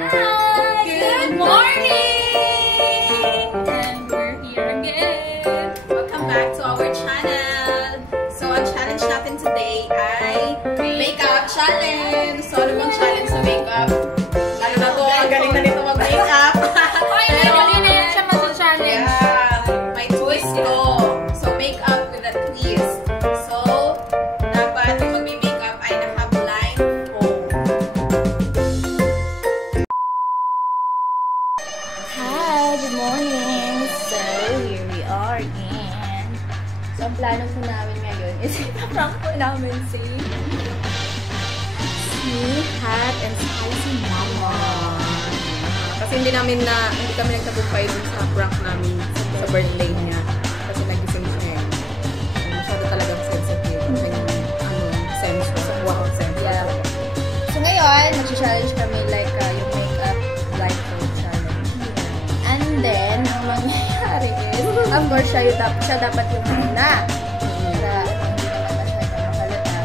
Hi! Good morning! And we're here again. Welcome back to our channel. So, ang challenge natin today ay makeup challenge. So, ano bang challenge sa makeup? Lalo na to, ang galing na nito mag-makeup. Hindi na siya mag-challenge. Yeah, may twist to. So, makeup with a twist. So, dapat yung mag-makeup ay naka-blindfold. Hi! Good morning! So, here we are again. So, ang plano po namin ngayon is ipaprank po namin si Hot and Spicy Mama. Kasi hindi kami nagtagumpay dun sa prank namin sa birthday niya. Kasi nagising siya eh. Masyado talagang sensitive. Sense. Wow, sense. Yeah. So ngayon, mag-challenge kami like yung makeup blindfold challenge. And then, ang mangyayari is, of course, siya dapat yung muna. Para hindi naman masyado makalata.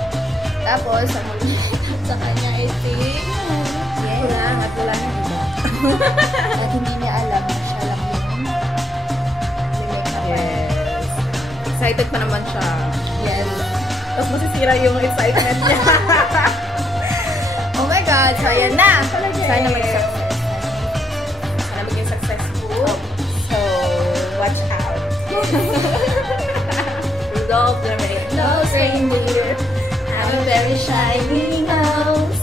Tapos, ang mag-makeup sa kanya is wala na iba. At hindi niya alam na siya lang yung makeup. Yes. Excited pa naman siya. Yes. Tapos masisira yung excitement niya. Oh my God! So, ayan na! Sana mag-success. Sana maging successful. So, watch out. Rudolph the Nose reindeer, have a very shiny nose.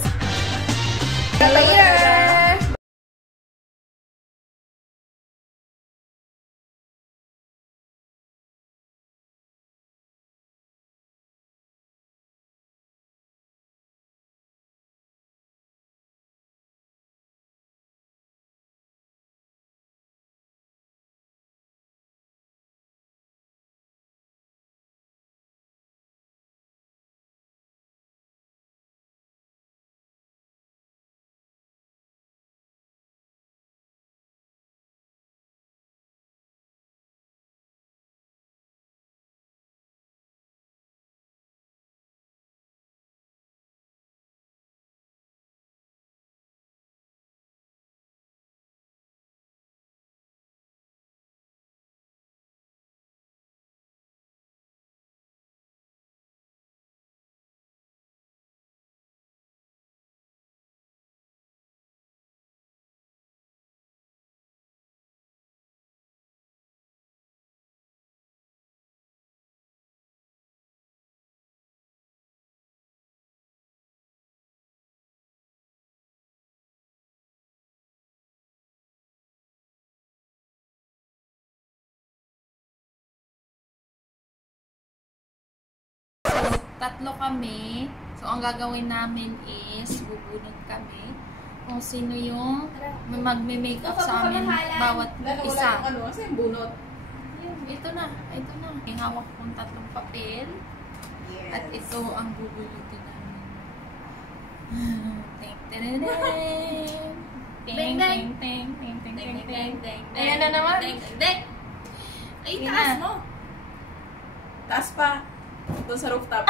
Later! Tatlo kami. So, ang gagawin namin is bubunot kami kung sino yung magme-makeup sa amin bawat isa. Ano? Kasi yung bunot. Ito na. May hawak kong tatlong papel. Yes. At ito ang bubunutin namin. Ayan na naman. Ay, taas mo. Taas pa. Doon sa rooftop.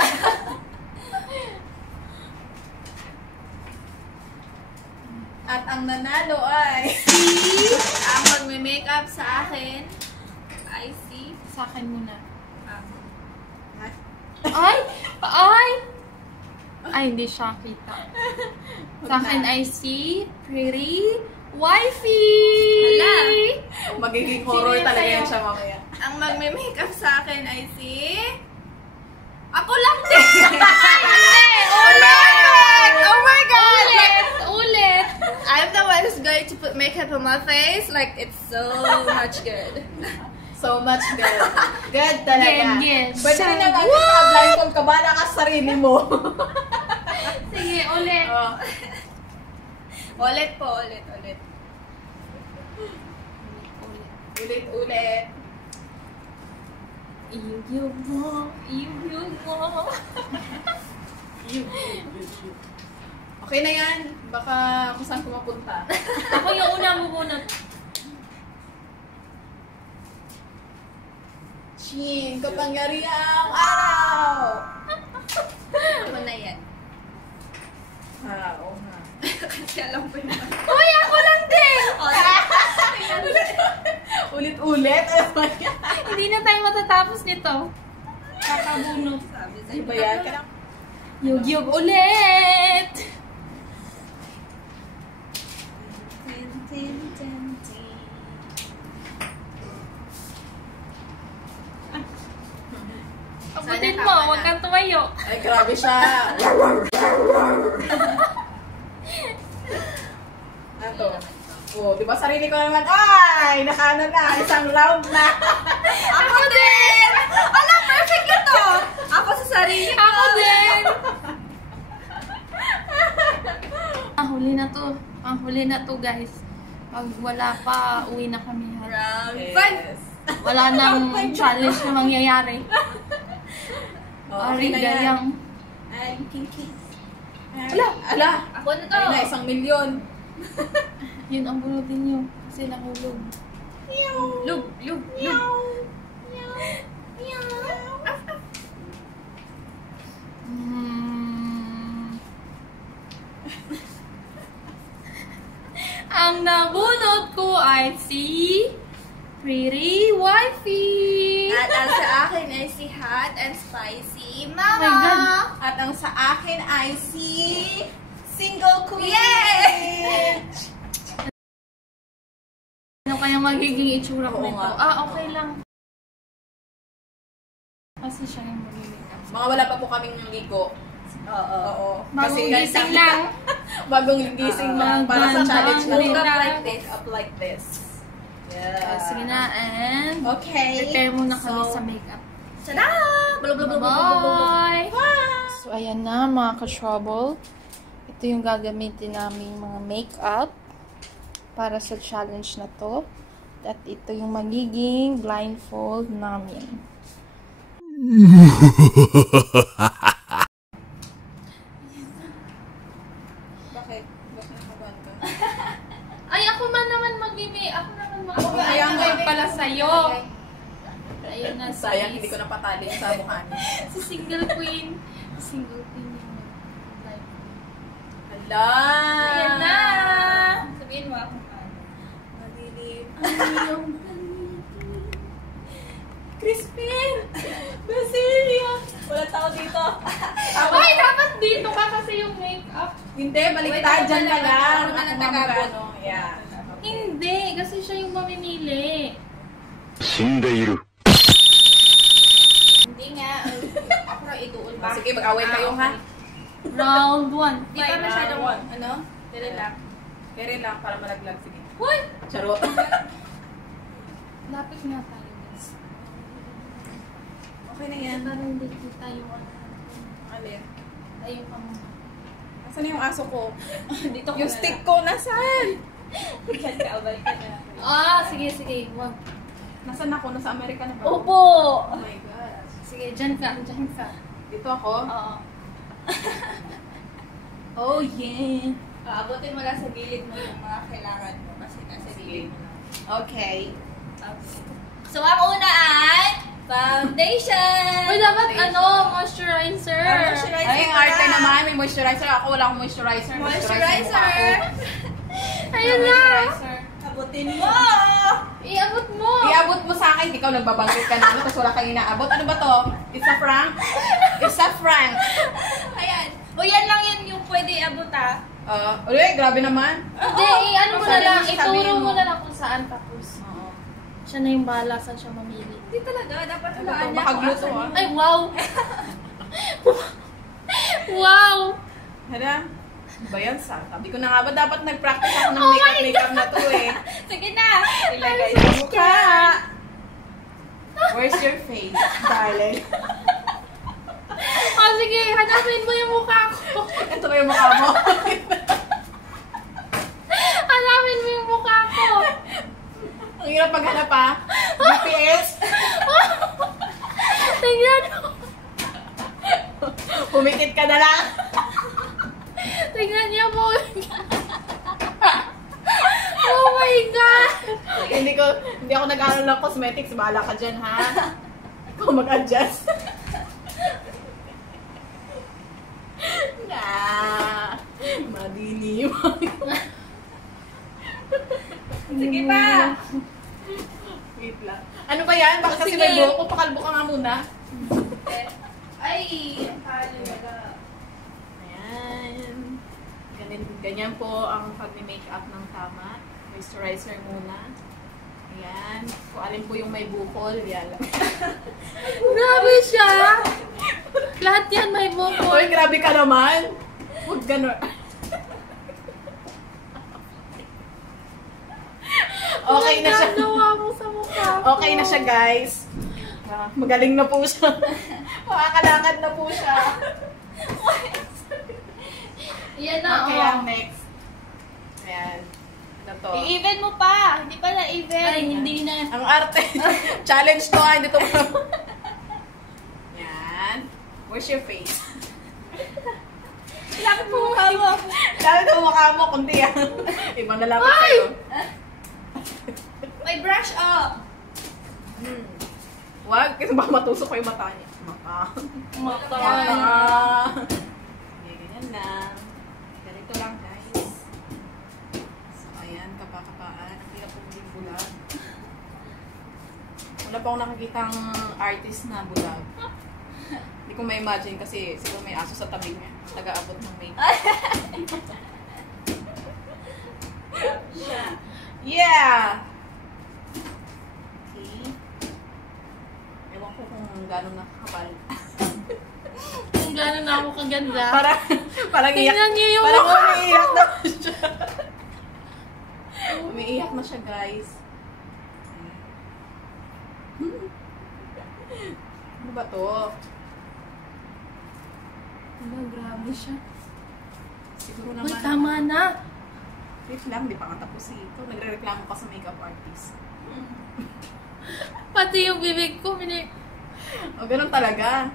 At ang nanalo ay ang magme-makeup sa akin ay si Sa akin muna. Ay! Ay, hindi siya kita. Sa akin ay si Pretty Wifey! Hala! Magiging horror Sino talaga sa'yo? yan siya mamaya. Ang magme-makeup sa akin ay si... Ako lang din! Ulit! Oh my God! Ulit! I'm the one who's going to put makeup on my face. Like, it's so much good. So much good. Good talaga. Yes. Pwede rin naman sa blindfold ka ba na ka sarili mo? Sige, ulit. Oh. Ulit po, ulit. Ulit. Iyug mo. Okay na yan. Baka kung saan kumapunta. Ako yung una bubunot. Chin, kapangyarihang araw! Ako na yan. Oo nga. Kasi alam ko na. Uy, ako ulit? Hindi na tayo matatapos nito. Kakabunot. Ano ba yan? Yug-yug ulit! Abutin mo, huwag kang tumayo. Ay, grabe siya. Ano? Oh, di ba sarili ko naman, ay, nakaano na, isang round na. Ako din! Ala, perfect na to! Ako sa sarili ko. Ako din! Huli na to. Huli na to, guys. Pag wala pa, uwi na kami. Round Yes. Wala nang challenge na mangyayari. Oh, Ari, okay na yan. gayang. Ay, kinky. Ala, Ako na to. ay na, 1 milyon. Yun ang bunutin nyo. Kasi nahulog. Lug, lug, lug. Hmm. Ang nabunot ko ay si Pretty Wifey. At ang sa akin ay si Hot and Spicy Oh my Mama. God. At ang sa akin ay si Single Queen. Yay! Ano kaya magiging itsura ko Oo nito? nga. Okay lang. Kasi siya yung magiging. Mga wala pa po kaming ligo. Oo. Bagong gising lang. Bagong gising lang para sa challenge na Bagong to. gising lang. Wake up like this. Yeah. Sige na, and Okay. prepare muna kami So, sa makeup. Tada! Blub, blub, blub, blub, blub, blub. Bye! So, ayan na mga ka-trouble. Ito yung gagamitin naming mga makeup para sa challenge na to. At ito yung magiging blindfold namin. Bakit? Bakit nakabuhan ka? Ay, ako man naman mag-make. Ako naman Ako ba? Kaya Ako nga ba? pala sa'yo. Ayun na, Sayang, hindi ko napatali sa mukha niya. Si Single Queen. Single Queen yung blindfold. Hala! Ayan na! Sabihin mo ako. Madilim. Crispin! Basilia! Wala tao dito. Ay, dapat dito ka kasi yung makeup. Hindi, baliktad Wait, dyan ka lang. ako na Ako nagabot. ano, yeah. Hindi, kasi siya yung mamimili. 死んでいる。 Hindi nga. Ako na ituon ba? Sige, mag-away kayo ha. Round 1. Di pa masyadong, Round one. ano? Dali lang. Kaya lang, para malaglag. Sige. Uy! Charot. Lapit nga tayo, guys. Okay na yan. Para hindi kita yung ano. Alin? Tayo ka mo. Nasaan yung aso ko? Dito ko Yung stick ko, nasaan? Diyan ka, abay ka na. Ah, sige, sige. Wag. Nasaan ako? Nasa Amerika na ba? Opo! Oh my God. Sige, dyan ka. Dyan ka. Dito ako? Oo. Oh yeah. Abutin mo lang sa gilid mo yung mga kailangan mo kasi nasa gilid mo lang. Okay. So, ang una ay foundation! Uy, dapat ano, moisturizer. Moisturizer. Ay, ang arte naman. May moisturizer. Ako wala akong moisturizer. Moisturizer! Ayun na! Abutin mo! Iabot mo! Iabot mo sa akin. Ikaw nagbabanggit ka na. Tapos wala kang inaabot. Ano ba to? It's a prank? It's a prank. Ayan. O yan lang yan yung pwede abot ah. Uy, grabe naman. Hindi, ano mo na Sabi lang. mo, sabihin Ituro mo. mo na lang kung saan tapos. Oo. Siya na yung bahala saan siya mamili. Hindi talaga. Dapat Ano hulaan to? niya Baka kung gluto asan ah. yung- Ay, wow! Wow! Hala. Ano ba yan, Sa? Sabi ko na nga ba dapat nag-practice ako ng Oh my makeup na to eh. Sige na! Ilagay sa mukha. Where's your face, darling? Oh, sige, hanapin mo yung mukha ko. Ito ba yung mukha mo? Hanapin mo yung mukha ko. Ang hirap maghanap ha. GPS. Tingnan mo. Pumikit ka na lang. Tingnan niya po. Oh my God! hindi ako nag-aaral ng cosmetics. Bahala ka dyan ha. Ikaw mag-adjust. Madilim. Sige pa! Wait lang. Ano ba yan? Bakit kasi Sige. may buhok ko? Pakalbo ka nga muna. Ay, ang halaga. Ayan. Ganyan po ang pag-makeup ng tama. Moisturizer muna. Ayan. Kung alin po yung may bukol, yan. Grabe siya! Lahat yan may bukol. Uy, grabe ka naman. Huwag gano'n. Okay na siya. Nagawa mo sa mukha ko. Okay na siya, guys. Magaling na po siya. Makakalakad na po siya. Yan na, Okay, oh. ang next. Ayan. Ano to? I-even mo pa. Hindi pa na-even. Ay, hindi na. Ang arte. Challenge to, hindi to. Yan. Where's your face? Lapit mo mukha mo. Lalo na mukha mo, kundi yan. Ibang lalapit sa'yo. May brush up. Wag, kasi baka matusok ko yung mata niya. Mata. Mata. Okay, ganyan lang. Ganito lang, guys. So, ayan, kapakapaan. Ang hirap pong maging bulag. Wala pa akong nakikitang artist na bulag. Hindi ko ma-imagine kasi siguro may aso sa tabi niya. Taga-abot ng makeup. Yeah! Okay. Ewan ko kung gano'n nakakapal. Kung gano'n na ako kaganda. Parang iyak. Tingnan niyo yung Parang mukha umiiyak na siya. Umiiyak na siya, guys. Ano ba to? Ano, grabe siya. Siguro Uy, naman. tama na. Wait lang, di pa nga tapos ito. Nagre-reklamo ka sa makeup artist. Pati yung bibig ko, O, ganun talaga.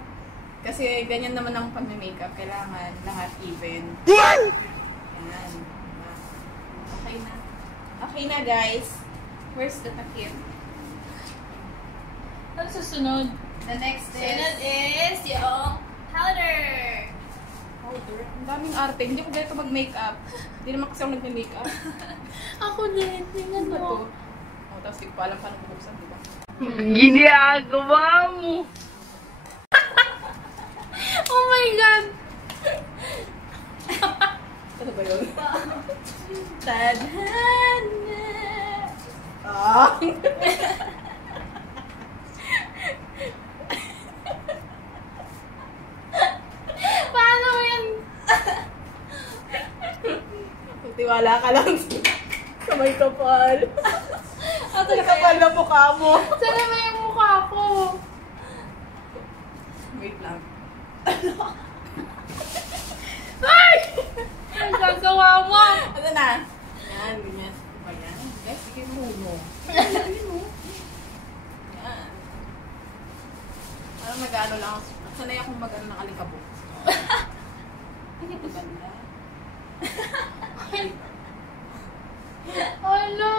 Kasi ganyan naman ang pag-makeup. Kailangan lahat even. Ayan. Diba? Okay na. Okay na, guys. Where's the takip? Ano susunod? The next Sunod is yung powder. Powder. Ang daming arte. Hindi ko ganito mag-makeup. Hindi naman kasi ako nag-makeup. Ako din. Tingnan Ano ba to? mo. O, tapos hindi ko alam paano bubuksan, di ba? Ginagawa mo! Oh my God! Ano ba yun? Tadhana! Ah! Paano mo yan? Tiwala ka lang sa may kapal. Ate, Sa kapal na mukha mo. sana may yung mukha ko. Wait lang. Ay! Ang gagawa mo? Ano na? Yan, ganyan. Ano ba yan? Guys, sige mo. Yan. Parang nag-ano lang. Sanay akong mag-ano ng alikabok. Hindi ito ganda. Oh no!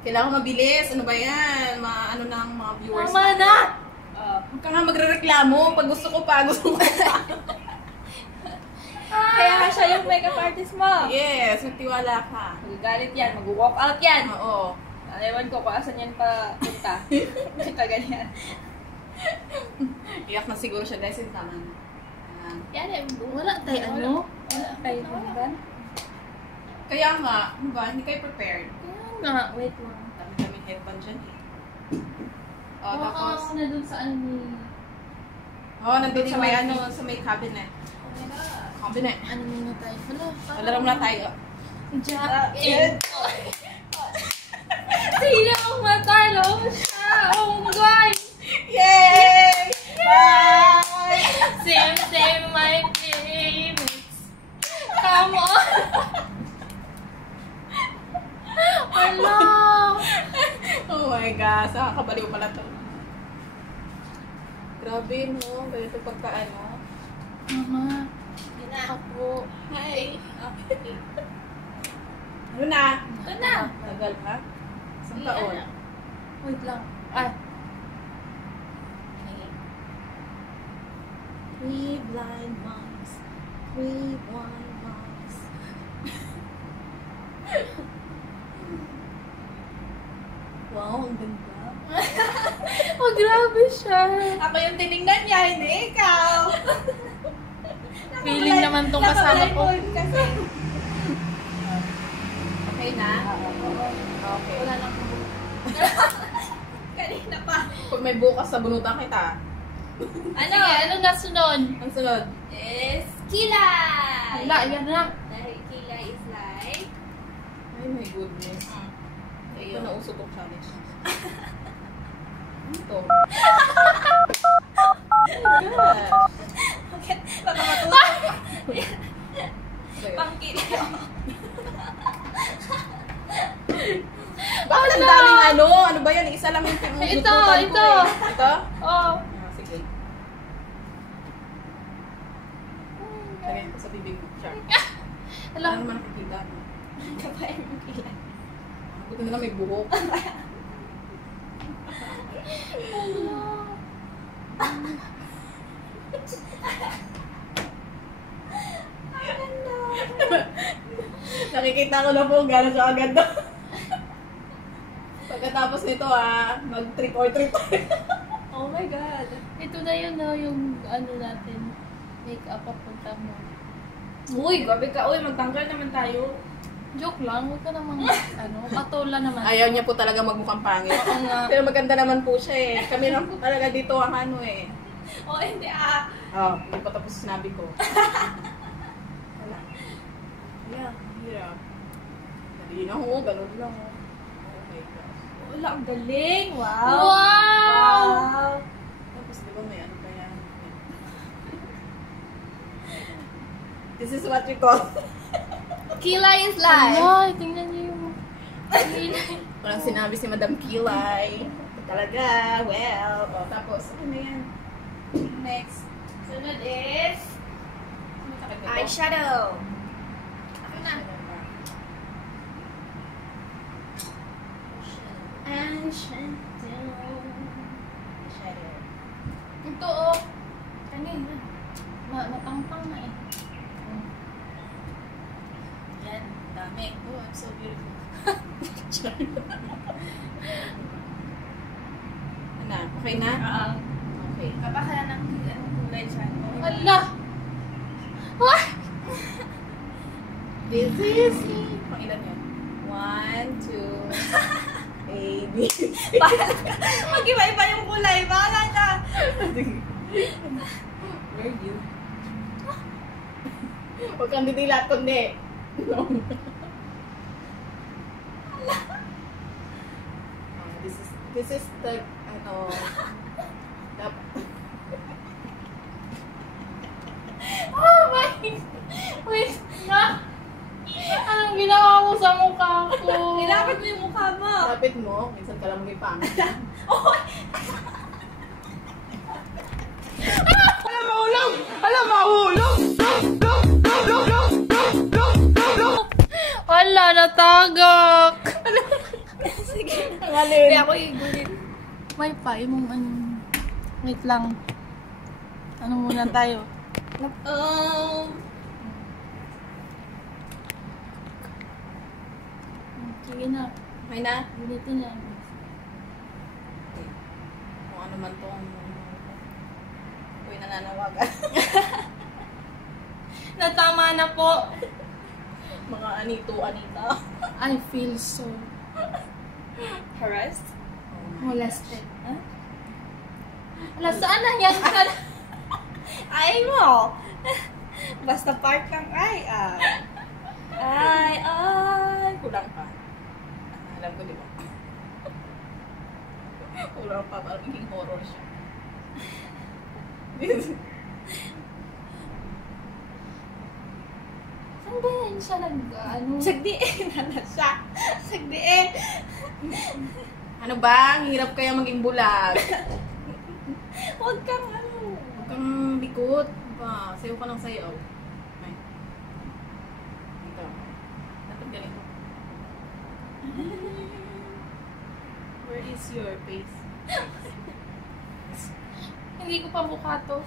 Kailangan mabilis. Ano ba yan? Ano na ang mga viewers. Tama na! Huwag ka nga magre-reklamo. Pag gusto ko pa, gusto ko pa. Kaya nga siya yung makeup artist mo. Yes, magtiwala ka. Magagalit yan, mag-walk out yan. Oo. Ewan ko kung asan yan pa punta. Ito ganyan. Iyak na siguro siya, guys. Yung tama na. Yan eh. Wala tayo ano? Wala kayo naman. Kaya nga, ano ba? Hindi kayo prepared. Kaya nga, wait lang. Dami-daming headband dyan eh. O, Baka tapos, ako na dun sa ano ni... nandun sa may sa may cabinet. Cabinet. Ano muna tayo? Wala muna tayo. Jack in. Sino ang matalo? Siya! Oh my God! Yay! Bye! Same, my favorites. Come on! Hello! Oh my gosh, nakakabaliw pala to. Grabe, no? Ganito pagka ano. Mama, ako. Hi! Ano na? Ito na! Tagal ha? Isang taon. Wait lang. Ay. Three blind mice. Three blind mice. Grabe siya. Ako yung tinignan niya, hindi ikaw. Feeling naman tong kasama ko. Kasi. Okay na? Okay. Wala nang Kanina pa. Pag may bukas sa bunutan kita. Ano? Sige, ano nasunod? Ang sunod. Is kilay. Wala, yan na. Dahil kilay is like... Ay, my goodness. Ito na uso tong challenge. Ito. Bakit? Baka matuto. Pang kilay. Bakit ang daming ano? Ano ba yan? Isa lang yung Ito, lututan ko ito. eh. Ito? Oh. Ah, sige. Lagyan ko sa bibig mo. Char. Alam. Ano naman nakikita? Kapain mo kilay. Buti na lang may buhok. Nakikita ko na po gano'n siya agad. Pagkatapos nito mag-trick or treat. Oh my God. Ito na yun, no, yung ano natin. Make-up papunta mo. Uy, grabe ka. Uy, magtanggal naman tayo. Joke lang, huwag ka namang, patola naman. Ayaw niya po talaga magmukhang pangit. Oo nga. Pero maganda naman po siya eh. Kami lang po talaga dito ang ano eh. Oh, hindi Hindi pa tapos sinabi ko. Wala. Yeah, hirap. Hindi na ho, ganun lang ho. Oh my gosh. Wala, ang galing. Wow. Wow! Wow. Tapos di ba may ano pa yan? This is what we call. Kilay is life. Ay, tingnan niyo yung... Walang sinabi si Madam Kilay. Talaga, well. Tapos, ano na yan? Next. Sunod is eyeshadow. Ako na. Eyeshadow. Ito, oh. Kanina. Matangtang na eh. Yan, dami. Oh, I'm so beautiful. Ano? Okay na? Okay. Kapakala ng kulay dyan. Hala! What? This is... Pangilan yun? 1, 2, A, B, C. Mag-iba-iba yung kulay. Bahala ka. Where are you? Huwag kang didilat, kundi. No. This is the, ano, Oh my... Wait, na? Anong ginawa mo sa mukha ko? Nilapit mo yung mukha mo. lapit mo, minsan ka lang maging pangit. Wala, natagak! Sige. Alin? Hindi ako igulit. May pa, yung ano... Wait lang. Ano muna tayo? Sige na. May na? Ulitin na. Kung ano man tong ako'y nananawagan. Natama na po. Mga Anita. I feel so Harassed? molested. Huh? Wala, saan na yan ka? Ay mo! Basta part ng ay, Ay. Kulang pa. Alam ko, di ba? Kulang pa, parang maging horror siya. Saan ba yan siya ano? Sagdiin na siya. Sagdiin. Ano ba? Ang hirap kaya maging bulag. Huwag kang ano. Huwag kang bikot. Ba, sayo ka ng sayo. Ay. Ito. Dapat ganito. Where is your face? Hindi ko pa mukha to.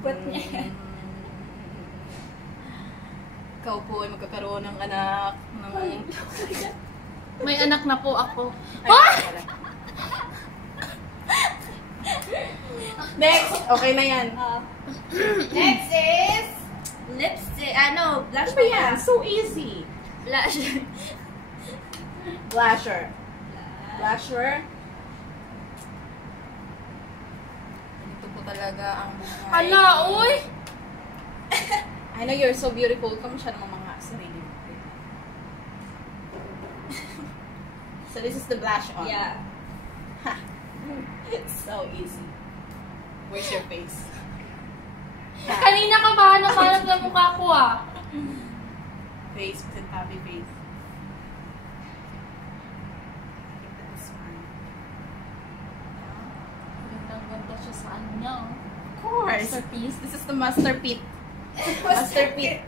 Ba't niya? Ikaw po ay magkakaroon ng anak ng... May anak na po ako. Ay, wala. Next! Okay na yan. Next is lipstick. Blush Ano ba yan? So easy. Blush. Blusher. Blusher. Ito po talaga ang buhay. Hala, uy! I know you're so beautiful. Kung siya namang mga sarili mo. So this is the blush on. Yeah. It's so easy. Where's your face? Kanina ka ba hanap na mukha ko ah? Face, happy face. I think that is fine. Ganda-ganda siya sa ano niya. Oh. Of course. Masterpiece. This is the masterpiece. Masterpiece.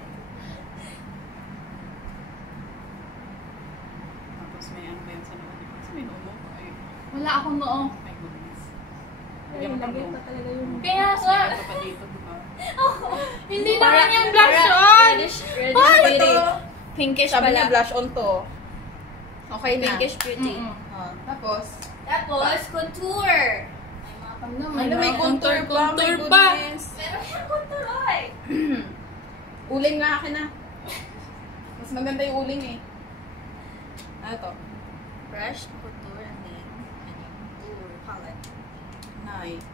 Tapos may ano ba yun sa loob? Kasi may nomo. Ay, Wala akong noo. my goodness. Ay, lagay pa talaga yung... Kaya nga, Ito pa dito, diba? hindi naman yung blush on! Reddish beauty. Pinkish Sabi niya pala. blush on to. Okay na. Pinkish beauty. Tapos, Tapos, contour. ano may contour pa? My Contour pa. goodness. Meron siyang contour, ay. Uling na akin na. Mas maganda yung uling eh. Ano to? Brush, contour, and then, contour palette. Nice.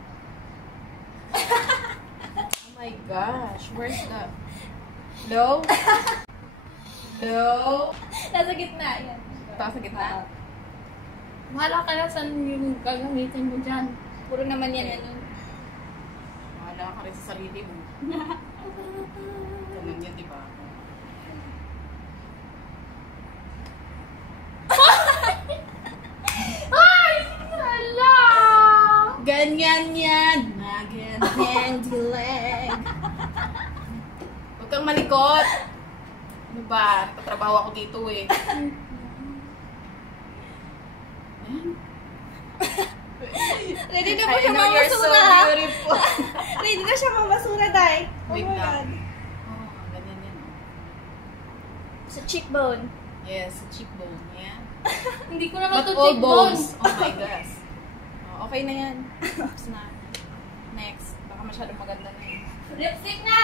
Oh my gosh. Where's the... Low? Low? Nasa gitna, yan. Tapos sa gitna? Wala ka na saan yung gagamitin mo dyan. Puro naman yan, ano. Wala ka rin sa sarili mo. Ganun yan, diba? Ay! Hala! Ganyan yan. Naganyan dileg. Huwag kang malikot. Ano ba? Patrabaho ako dito eh. Ready na po I siya know you're so mamasura, ha? beautiful. Ready na siya mamasura, day. Wait lang. Oh, ganyan yan. Oh. Sa cheekbone. Yes, cheekbone. Yeah. Hindi ko naman But to all cheekbone. bones. Oh my gosh. Oh, okay na yan. Tapos na. Next. Baka masyadong maganda na yun. Lipstick na!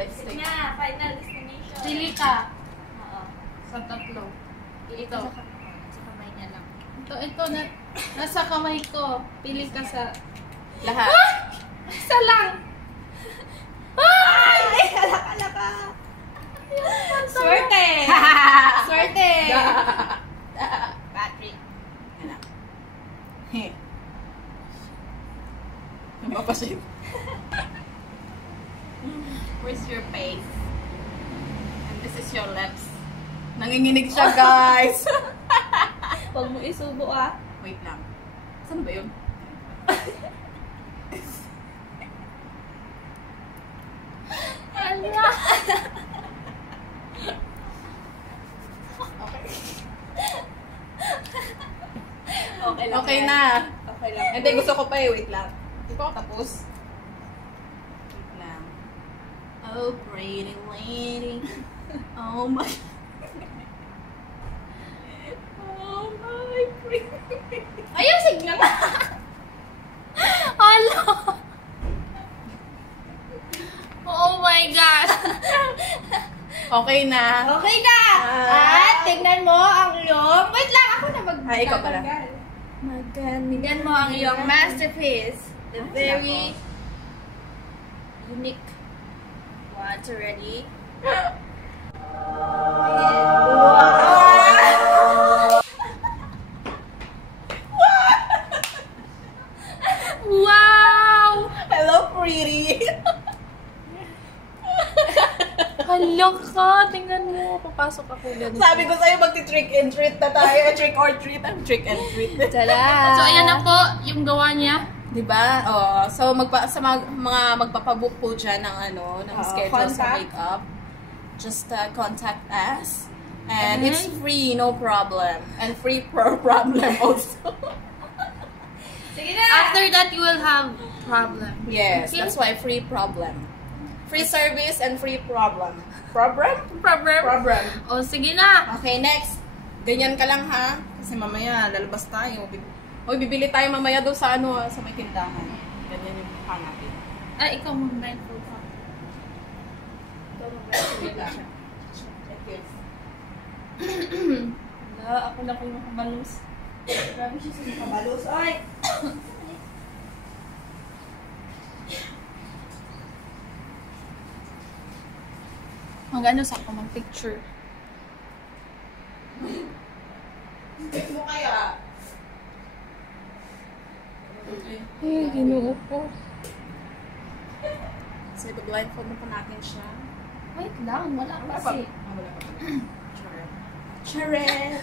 Lipstick. na. Final destination. Pili ka Oo. sa tatlo. Pili ka sa kamay niya lang. Ito na, nasa kamay ko. Pili ka sa... Lahat. Isa lang! Ay! Alaka ka! Swerte! Swerte! Patrick. Heh. Mapasin. Where's your face? And this is your lips. Nanginginig siya, guys. Huwag mo isubo, ah. Wait lang. Saan ba yun? Hala! Okay lang. Okay yan. na. Okay lang. Hindi, gusto ko pa eh. Wait lang. Hindi pa ako tapos. Wait lang. Oh, pretty lady. Oh my... Oh my pretty... Ayusig na ba? Hala! Oh my gosh! Okay na. Okay na! At tingnan mo ang iyong... Wait lang, ako na Ay, ikaw pala. Tingnan mo ang iyong masterpiece. The very unique ones already. Wow! Hello, pretty. Hala ka! Tingnan mo. Papasok ako ganito. Sabi ko sa'yo, magti-trick and treat na tayo. Trick or treat. I'm trick and treat. Tada! So, ayan na po yung gawa niya. Diba? Oh, so sa mga magpapabook po dyan ng ng schedule sa contact. makeup, just contact us. And it's free, no problem. And free per problem also. Sige na! After that, you will have problem. Yes, Okay. that's why free problem. Free service and free problem. Problem? Problem? Problem. O, sige na. Okay, next. Ganyan ka lang ha. Kasi mamaya lalabas tayo. Bibili tayo mamaya doon sa sa may tindahan. Ganyan yung mukha natin. Ikaw mag-blindfold ka. Ito, mag-blindfold ka. Yes. Ako na po yung makabalus. Grabe siya sa kabalos. Ay! Mag-ano sa ako, mag-picture. Check mo kaya. Ay, ginoo ko. So, ito blindfold mo pa natin siya. Wait lang, wala kasi. Wala pa. Charet. Charet!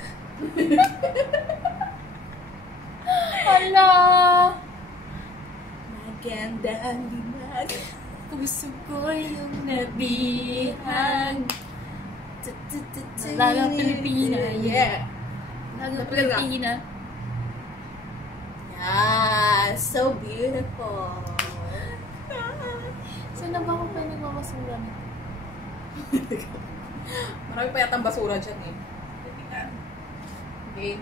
Hala! Maganda ang limag. Puso ko yung nabihag. Lagang Pilipina. Yeah. Lagang Napagod ka? Pilipina. Yeah, so beautiful. Saan na ba ako pwede mamasura nito? Marami pa yatang basura dyan eh. Okay.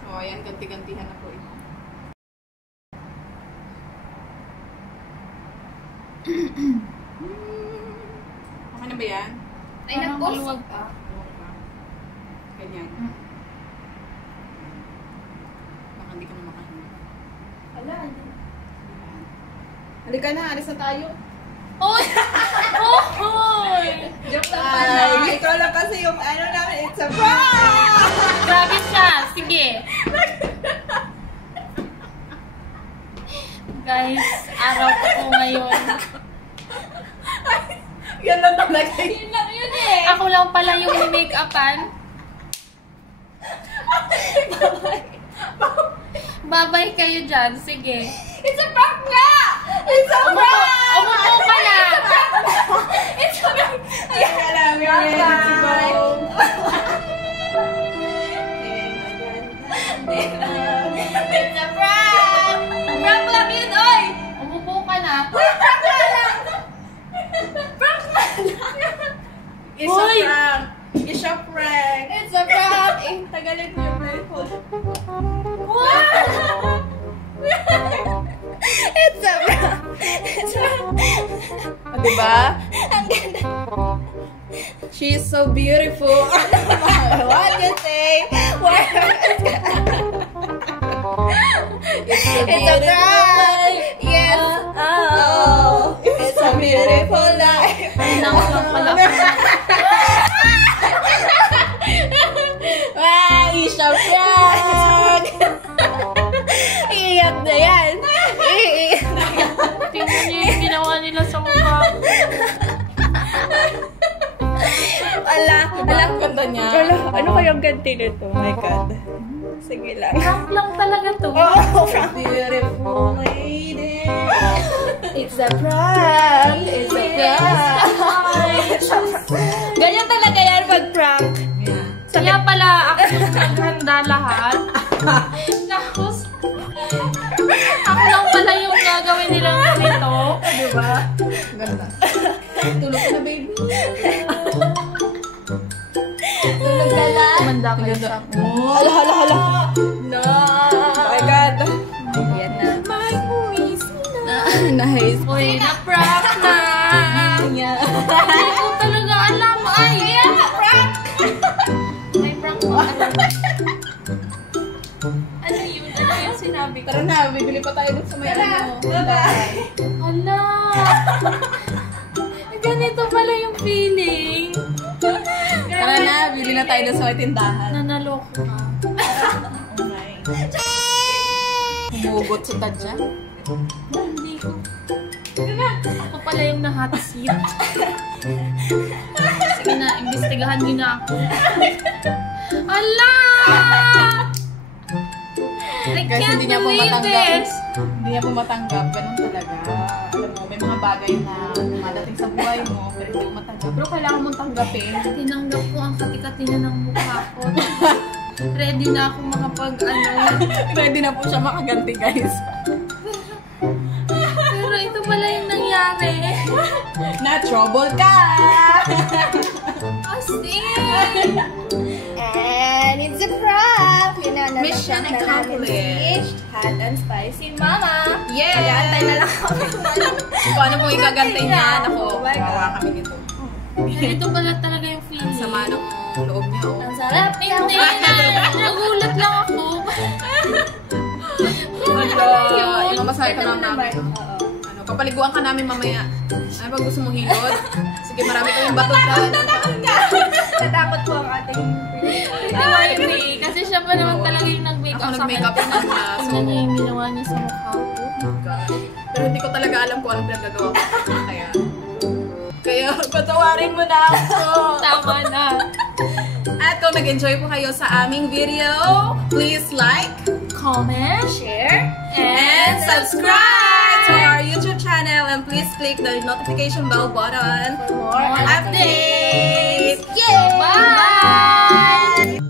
So, ayan, ganti-gantihan na po ito. Okay na ba yan? Ay, Parang nag-post maluwag ka. Ganyan. Baka hindi ka na makahinga. Wala. Halika na, alis na tayo. Oy! Oy! Joke lang Ay, pala. ikaw lang kasi yung ano namin, it's a prank! Grabe siya! Sige! Guys, araw ko po ngayon. Yan lang talaga. Yun lang yun eh. Ako lang pala yung ni-make-upan. Babay kayo dyan. Sige. It's a prank nga! It's a prank! Umupo ka na! It's a prank! Ayan ka lang. We're ready to go. It's a prank! Prank lang yun, oy! Umupo ka na. Prank na lang! Prank na lang! It's a Hoy! prank. It's a prank. It's a prank! Eh, tagalin mo yung blindfold. It's a prank! It's a prank! Diba? Ang ganda. She's so beautiful. What you say? What? It's a prank! Yes! Oh! It's a beautiful life! Announce lang pala ako. Wow! It's a prank! Iiyak na yan! Iiyak na yan! Tingnan niyo yung ginawa nila sa mukha. Ala! Ala! Ganda niya. Ala! Ano kayang ganti nito? Oh my God. Sige lang. Prank lang talaga to. Oh! Prank! Beautiful lady. It's a prank! It's a prank! Ganyan talaga yan pag prank. Yeah. Kaya pala ako yung naghanda lahat. Tapos, ako lang pala yung gagawin nilang ganito. Diba? Ganda. Tulog ka na, baby. Tulog ka lang. Manda kayo sa akin. Hala, hala, hala. No! Oh my God. Yan na. Nice. Uy, na-prank na! Yeah. Hindi ko talaga alam. Ay, Prank! may prank mo. Ano yun? Ano yung sinabi ko? Tara na, bibili pa tayo dun sa may ano. Bye-bye. Hala! Ganito pala yung feeling. Tara na, bibili na tayo dun sa may tindahan. Nanaloko ka. Humugot sa tadya. Hindi ko. Ako pala yung na-hot seat. Sige na, imbestigahan niyo na ako. Hala! I Guys, can't hindi niya po believe matanggap. this. Hindi niya po matanggap. Ganun talaga. Alam mo, may mga bagay na dumadating sa buhay mo, pero hindi mo matanggap. Pero kailangan mong tanggapin. Tinanggap ko ang katikati na ng mukha ko. Ready na ako makapag-ano. Ready na po siya makaganti, guys. Pero ito pala yung nangyari. Na-trouble ka! As in! And it's a prank! Yun na, Mission accomplished. Hot and spicy mama. Yes! Nag-aantay na lang ako. Kung ano pong igagantay niya, ako, Oh my God. bawa kami nito. Ganito pala talaga yung feeling. Sama ng loob niya, oh. Ang sarap. Hindi, nagulat lang ako. Imamasahe ka lang namin. Ano, papaliguan ka namin mamaya. Ay, pag gusto mong hilod. Sige, marami kaming bato dyan. Natakot po ang ating Hindi, kasi siya pa naman talaga yung nag-makeup Ako sa akin. nag-makeup na niya. So, Tingnan niya yung ginawa niya sa mukha ko. pero hindi ko talaga alam kung anong pinagagawa ko. Kaya, patawarin mo na ako. Tama na. At kung nag-enjoy po kayo sa aming video, please like, Comment, share. and subscribe to our YouTube channel. And please click the notification bell button For more updates. Yay! Bye!